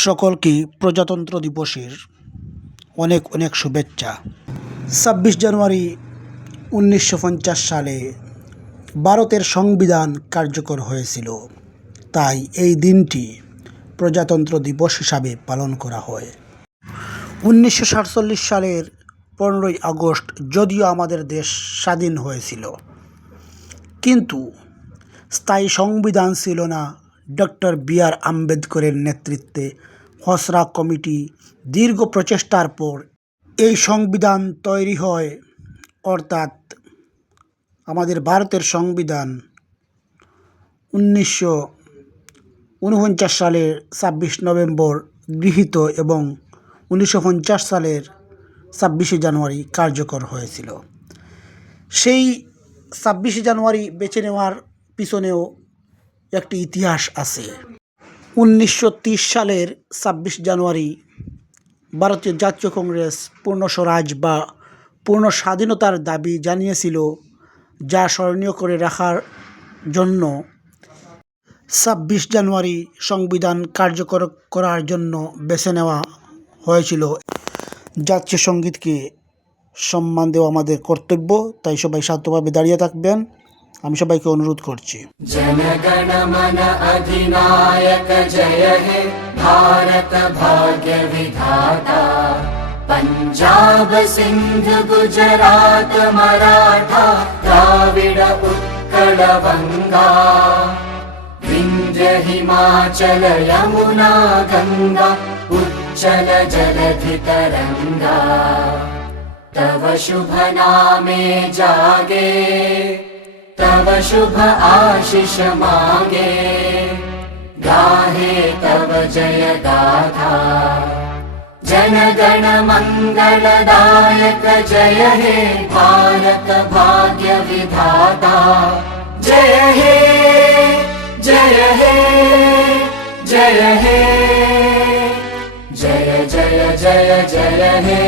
সকলকে প্রজাতন্ত্র দিবসের অনেক অনেক শুভেচ্ছা। ২৬ জানুয়ারি ১৯৫০ সালে ভারতের সংবিধান কার্যকর হয়েছিল, তাই এই দিনটি প্রজাতন্ত্র দিবস হিসাবে পালন করা হয়। ১৯৪৭ সালের ১৫ই আগস্ট যদিও আমাদের দেশ স্বাধীন হয়েছিল, কিন্তু স্থায়ী সংবিধান ছিল না। Doctor B.R.. আম্বেদকরের নেতৃত্বে খসড়া কমিটি দীর্ঘ প্রচেষ্টার পর এই সংবিধান তৈরি হয়, অর্থাৎ আমাদের ভারতের সংবিধান ১৯৪৯ সালের ২৬ নভেম্বর গৃহীত এবং ১৯৫০ সালের ২৬শে জানুয়ারি কার্যকর হয়েছিল। সেই ২৬শে জানুয়ারি বেছে নেওয়ার পিছনেও একটি ইতিহাস আছে। ১৯৩০ সালের ২৬ জানুয়ারি ভারতীয় জাতীয় কংগ্রেস পূর্ণ স্বরাজ বা পূর্ণ স্বাধীনতার দাবি জানিয়েছিল, যা স্মরণীয় করে রাখার জন্য ২৬ জানুয়ারি সংবিধান কার্যকর করার জন্য বেছে নেওয়া হয়েছিল। জাতীয় সঙ্গীতকে সম্মান দেওয়া আমাদের কর্তব্য, তাই সবাই শান্তভাবে দাঁড়িয়ে থাকবেন, আমি সবাইকে অনুরোধ করছি। जनगण मन अधिनायक जय हे भारत भाग्य विधाता, पंजाब सिंध गुजरात मराठा द्राविड उत्कल बंगा, विंध्य हिमाचल यमुना गंगा उच्चल जलधि तरंगा, तव शुभ नामे जागे तव शुभ आशीष मांगे, गाहे तव जय गाथा। जनगण मंगलदायक जय हे भारत भाग्य विधाता, जय हे जय हे जय हे जय जय जय जय हे।